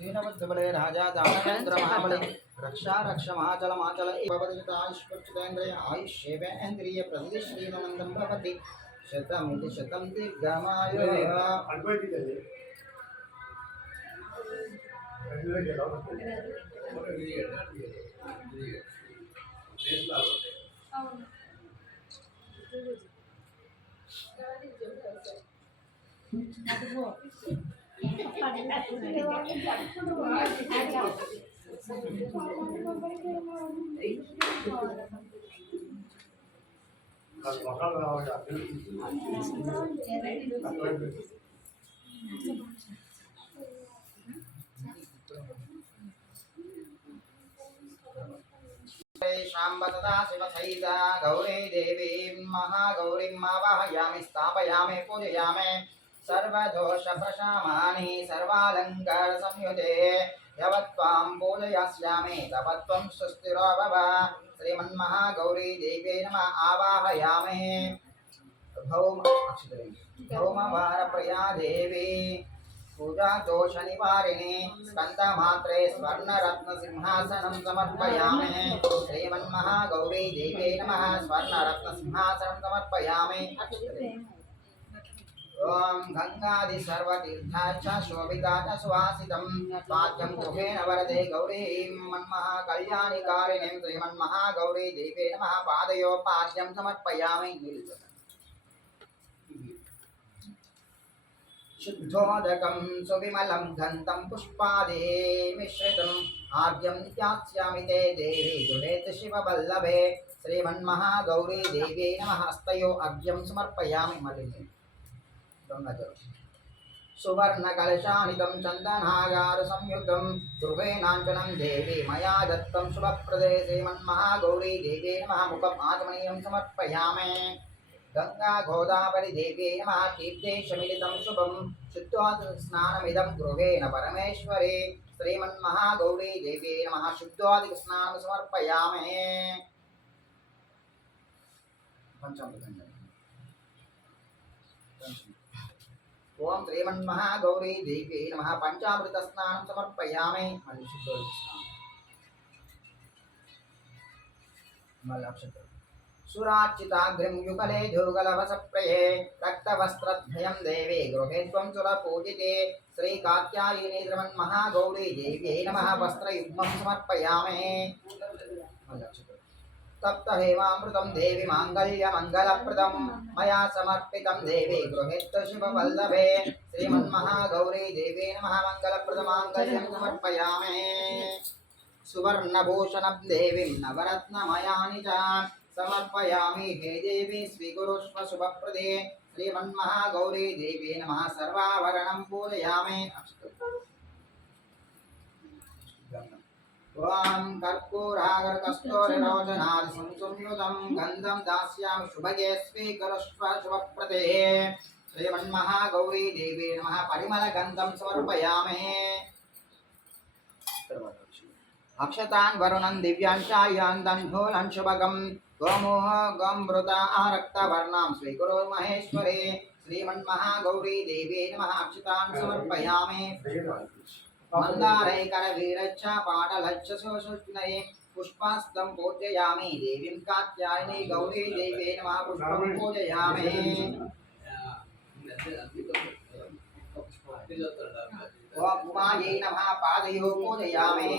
वीणवद्बले राजा दानवेन्द्र महाबले रक्षा रक्ष माचल माचल भवति आयुष्पक्षितेन्द्रिय आयुष्येवेन्द्रिय प्रसिद्धि श्रीमनन्दं भवति शतमिति शतं दीर्घमायुः शाम्बतदा शिवसहिता गौरी देवीं महागौरीं आवाहयामि स्थापयामि पूजयामि सर्वदोषप्रशमानि सर्वालङ्कार संयुते यवत्वां पूजयास्यामि तवत्वं सुस्थिरो भव श्रीमन्महागौरी देवी नमः आवाहयामि भौमवारप्रिया देवी पूजा दोष निवारिणी स्कंदमात्रे स्वर्णरत्न सिंहासनं समर्पयामि श्रीमन्महागौरी देवी नमः स्वर्णरत्न सिंहासनं समर्पयामि ओम गंगादि सर्वतीर्थाच शोभिताच सुवासितं पाद्यं गृहेण वरदे गौरीं मन्महाकल्याणिकारिणीं श्रीमन्महागौरी देवी नमः पादयो पाद्यं समर्पयामि शुद्धोदकं सुविमलं गन्धं पुष्पादे मिश्रितम् आद्यं यास्यामि ते देवी जुडेत शिववल्लभे श्रीमन्महागौरी देवी नमः हस्तयो अर्घ्यं समर्पयामि मलिने सुवर्णकलशानिदं चन्दनागार संयुक्तं ध्रुवेनाञ्जनं देवी मया दत्तं शुभप्रदे श्रीमन्महागौरी देवी नमः मुखम् आचमनीयं समर्पयामि गंगा गोदावरी देवी नमः तीर्थेशमिलितं शुभं शुद्ध्वा स्नानमिदं गृहेण परमेश्वरे श्रीमन्महागौरी देवी नमः शुद्ध्वादि स्नानं समर्पयामि ओम श्रीमन्महागौरी देवी नमः पंचामृत स्नानं समर्पयामि सुरार्चिताग्रिं युगले धूगलवसप्रये रक्तवस्त्रद्वयं देवी गृहे त्वं सुरपूजिते श्रीकात्यायिनी श्रीमन्महागौरी देवी नमः वस्त्रयुग्मं समर्पयामि तप्त हेमामृतं देवी माङ्गल्यमङ्गलप्रदं मया समर्पितं देवी गृहे शिववल्लभे श्रीमन्महागौरी देवी नमः मङ्गलप्रदमाङ्गल्यं समर्पयामि सुवर्णभूषणं देवीं नवरत्नमयानि च समर्पयामि हे देवी स्वीकुरुष्व शुभप्रदे श्रीमन्महागौरी देवी नमः सर्वाभरणं पूजयामि ओम कर्पूरागरकस्तूरिरोचनादि संयुतं गन्धं दास्यामि शुभगे स्वीकुरुष्व शुभप्रदे श्रीमन्महागौरी देवी नमः परिमलगन्धं समर्पयामि अक्षतान् वरुणं दिव्यान् चायान् दन्धूलन् शुभगं गोमोह गोमृता आरक्तवर्णां स्वीकुरु महेश्वरे श्रीमन्महागौरी देवी नमः अक्षतान् समर्पयामि मन्दारैकरवीरच्च पाटलच्च सुषुष्णये पुष्पास्तं पूजयामि देवीं कात्यायनी गौरी देवी नमः पुष्पं पूजयामि ओम उमायै नमः पादयो पूजयामि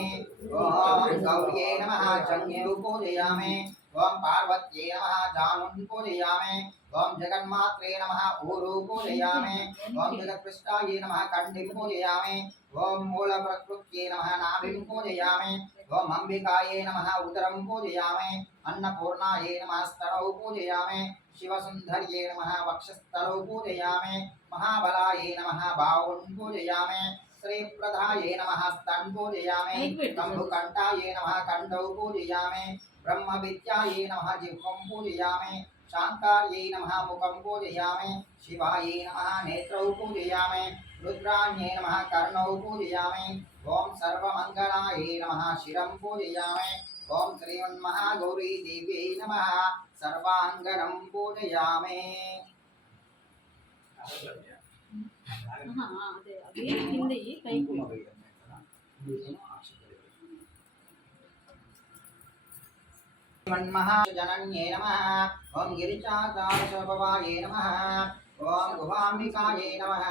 ओम गौर्यै नमः जङ्घ्यौ पूजयामि ओम पार्वत्यै नमः जानुं पूजयामि ओम जगन्मात्रे नमः ऊरू पूजयामि ओम जगत्पृष्ठायै नमः कण्ठीं पूजयामि ओम मूलप्रकृत्यै नमः नाभिं पूजयामि ओम अम्बिकायै नमः उदरं पूजयामि अन्नपूर्णायै नमः स्तनौ पूजयामि शिवसुन्दर्यै नमः वक्षस्थलौ पूजयामि महाबलायै नमः बाहुं पूजयामि श्रीप्रदायै नमः स्तन पूजयामि कम्बुकण्ठायै नमः कण्ठौ पूजयामि ब्रह्मविद्यायै नमः जिह्वं पूजयामि शाङ्कार्यै नमः मुखं पूजयामि शिवायै नमः नेत्रौ पूजयामि रुद्राण्यै नमः कर्णौ पूजयामि ओम सर्वमङ्गलायै नमः शिरं पूजयामि ओम श्रीमन्महागौरी देवी नमः सर्वांगनं पूजयामि అదే అది కింద కైకు श्रीमन्महाजनन्ये नमः ओम गिरिजातारसभवाये नमः ओम गुहाम्बिकाये नमः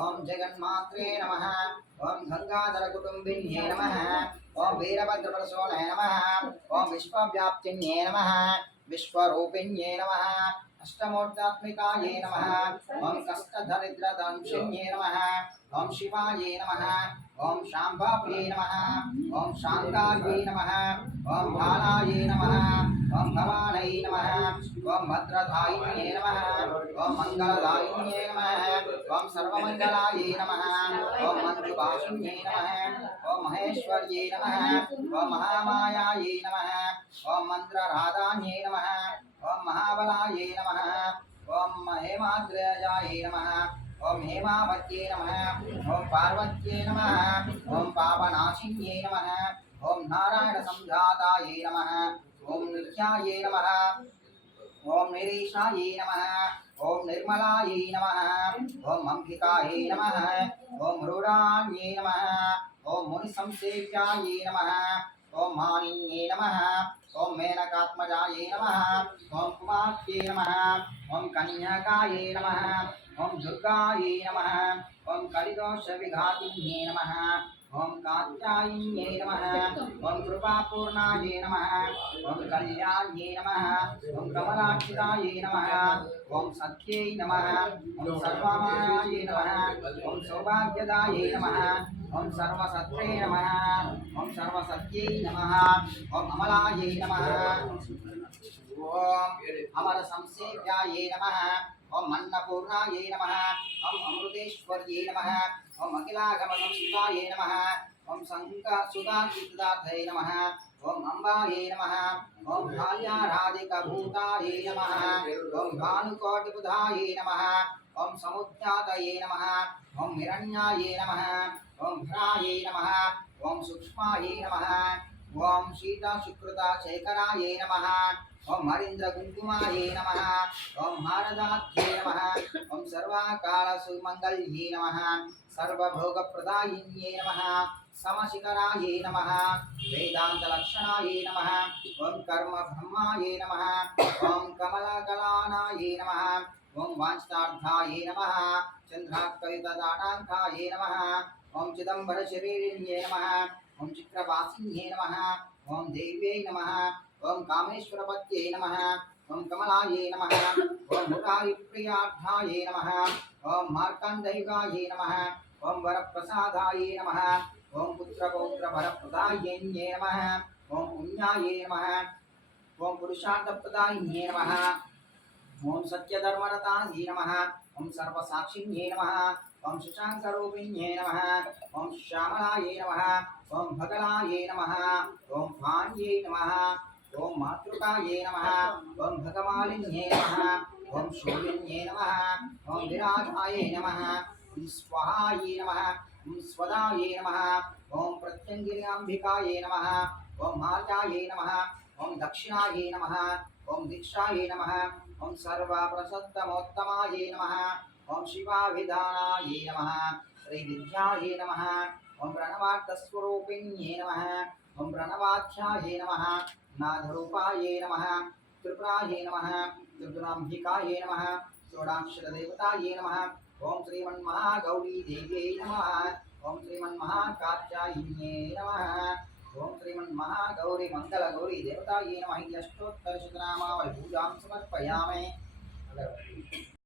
ओम जगन्मात्रे नमः ओम गंगाधरकुटुम्बिन्ये नमः ओम वीरभद्रप्रसूने नमः ओम विश्वव्याप्तिन्ये नमः विश्वरूपिण्ये नमः अष्टमूर्धात्मिकाये नमः ओम कष्टदरिद्रदंशिन्ये नमः ओम शिवाये नमः ओम शाम्भाव्ये नमः ओम शान्तायै नमः ओम बालाये नमः ओम भवानै नमः ओम भद्रदायिन्ये नमः ओम मंगलदायिन्ये नमः ओम सर्वमंगलाये नमः ओम मंजुभाषिन्ये नमः ओम महेश्वर्ये नमः ओम महामायाये नमः ओम मंत्रराधान्ये नमः ओम महाबलाये नमः ओम हेमाद्रयाये नमः ओम हेमावत्ये नमः ओम पार्वत्ये नमः ओम पापनाशिन्ये नमः ओम नारायण संजाताये नमः ओम नित्याये नमः ओम निरीशाये नमः ओम निर्मलाये नमः ओम अंबिकाये नमः ओम रूढान्ये नमः ओम मुनिसंसेव्याये नमः ओम मानिन्ये नमः ओम मेनकात्मजाये नमः ओम कुमार्ये नमः ओम कन्याकाये नमः ओम दुर्गाये नमः ओम कलिदोषविघातिन्ये नमः ओम कात्यायिन्ये नमः ओम कृपापूर्णाये नमः ओम कल्याण्ये नमः ओम कमलाक्षिताये नमः ओम सत्यै नमः ओम सर्वमायाये नमः ओम सौभाग्यदाये नमः ओम सर्वसत्त्वे नमः ओम सर्वसत्यै नमः ओम अमलाये नमः ओम अमर संसेव्याये नमः ओम अन्नपूर्णाये नमः ओम अमृतेश्वर्ये नमः ओम अखिलागम संस्थिताये नमः ओम सुधाचिदार्थये नमः ओम अम्बाये नमः ओम भाल्याराधिकभूताये नमः ओम भानुकोटिबुधाये नमः ओम समुद्यातये नमः ओम हिरण्याये नमः ओम भराये नमः ओम सूक्ष्माये नमः ओम शीतशुक्रताशेखराये नमः ओम हरीन्द्र कुंकुमाये नमः ओम भारदाख्ये नमः ओम सर्वकालसुमंगल्ये नमः सर्वभोगप्रदायिन्ये नमः समशिखराये नमः वेदान्तलक्षणाये नमः ओम कर्म ब्रह्माये नमः ओम कमलकलानाये नमः ओम वाञ्छितार्थाये नमः चन्द्राकवितदाटाङ्काये नमः ओम चिदम्बरशरीरिण्ये नमः ओम चित्रवासिन्ये नमः ओम देव्यै नमः ओम कामेश्वरपत्ये नमः ओम कमलाये नमः ओम मुरारिप्रियार्थाये नमः ओम मार्कण्डयुगाये नमः ओम वरप्रसादाये नमः ओम पुत्रपौत्रवरप्रदायिन्ये नमः ओम पुण्याये नमः ओम पुरुषार्थप्रदायिन्ये नमः ओम सत्यधर्मरताये नमः ओम सर्वसाक्षिण्ये नमः ओम शशाङ्करूपिण्ये नमः ओम श्यामलाये नमः ओम भगलाये नमः ओम भान्ये नमः ओम मातृकाये नमः ओम भगमालिन्ये नमः ओम शूलिन्ये नमः ओम विराजाये नमः ओम स्वाहाये नमः ओम स्वदाये नमः ओम प्रत्यङ्गिर्याम्बिकाये नमः ओम मार्जाये नमः ओम दक्षिणाये नमः ओम दीक्षाये नमः ओम सर्वप्रसद्दमोत्तमाये नमः ओम शिवाभिधानाये नमः श्रीविद्याये नमः ओम प्रणवार्थस्वरूपिण्ये नमः ओम प्रणवाख्याये नमः नादरूपाये नमः त्रिपुराये नमः त्रिपुराम्बिकाये नमः षोडाक्षरदेवताये नमः ओम श्रीमन्महागौरी देव्यै नमः ओम श्रीमन्महाकात्यायिन्ये नमः ओम श्रीमन्महागौरी मंगलगौरी देवताये नमः इति अष्टोत्तरशतनामावली पूजां समर्पयामि।